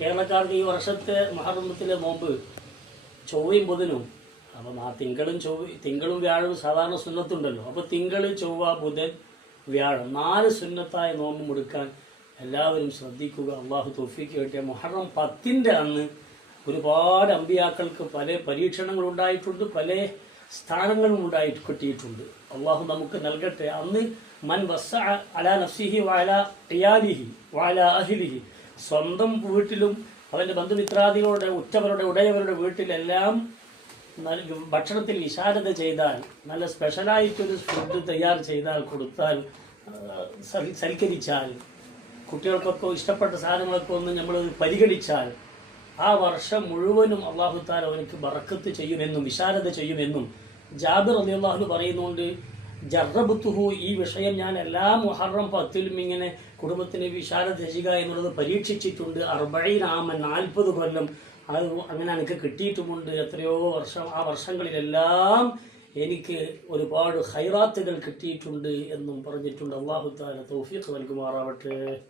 കേരളക്കാർക്ക് ഈ വർഷത്തെ മഹർമ്മത്തിലെ നോമ്പ് ചൊവ്വയും ബുധനും. അപ്പം ആ തിങ്കളും ചൊവ്വ തിങ്കളും വ്യാഴവും സാധാരണ സുന്നത്തുണ്ടല്ലോ. അപ്പോൾ തിങ്കൾ ചൊവ്വ ബുധൻ വ്യാഴം നാല് സുന്നത്തായ നോമ്പ് മുടുക്കാൻ എല്ലാവരും ശ്രദ്ധിക്കുക. അള്ളാഹു തൊഫിക്ക് കിട്ടിയ മുഹറം പത്തിന്റെ അന്ന് ഒരുപാട് അമ്പിയാക്കൾക്ക് പല പരീക്ഷണങ്ങൾ ഉണ്ടായിട്ടുണ്ട് പല സ്ഥാനങ്ങളും ഉണ്ടായി കിട്ടിയിട്ടുണ്ട്. അള്ളാഹു നമുക്ക് നൽകട്ടെ. അന്ന് മൻ വസ്സ അല നഫ്സിഹി വാല ടിയാലിഹി വാല അഹിലിഹി സ്വന്തം വീട്ടിലും അവന്റെ ബന്ധുമിത്രാദികളുടെ ഉറ്റവരുടെ ഉടയവരുടെ വീട്ടിലെല്ലാം ഭക്ഷണത്തിൽ വിശാലത ചെയ്താൽ നല്ല സ്പെഷ്യലായിട്ടൊരു ഫുഡ് തയ്യാർ ചെയ്താൽ കൊടുത്താൽ സൽക്കരിച്ചാൽ കുട്ടികൾക്കൊക്കെ ഇഷ്ടപ്പെട്ട സാധനങ്ങളൊക്കെ ഒന്ന് നമ്മൾ പരിഗണിച്ചാൽ ആ വർഷം മുഴുവനും അള്ളാഹു താല അവനക്ക് ബറക്കത്ത് ചെയ്യുമെന്നും വിശാലത ചെയ്യുമെന്നും ജാബിർ അലി അള്ളാഹു പറയുന്നുണ്ട് ജറബത്തുഹു ഈ വിഷയം ഞാൻ എല്ലാ മുഹറം പത്തിലും ഇങ്ങനെ കുടുംബത്തിന് വിശാല ചെയ്യുക എന്നുള്ളത് പരീക്ഷിച്ചിട്ടുണ്ട്. അറുപതിനാമൻ നാൽപ്പത് കൊല്ലം. അത് അങ്ങനെ എനിക്ക് കിട്ടിയിട്ടുമുണ്ട്. എത്രയോ വർഷം ആ വർഷങ്ങളിലെല്ലാം എനിക്ക് ഒരുപാട് ഹൈറാത്തുകൾ കിട്ടിയിട്ടുണ്ട് എന്നും പറഞ്ഞിട്ടുണ്ട്. അള്ളാഹു താല തൗഫീഖ് നൽകുമാറാവട്ടെ.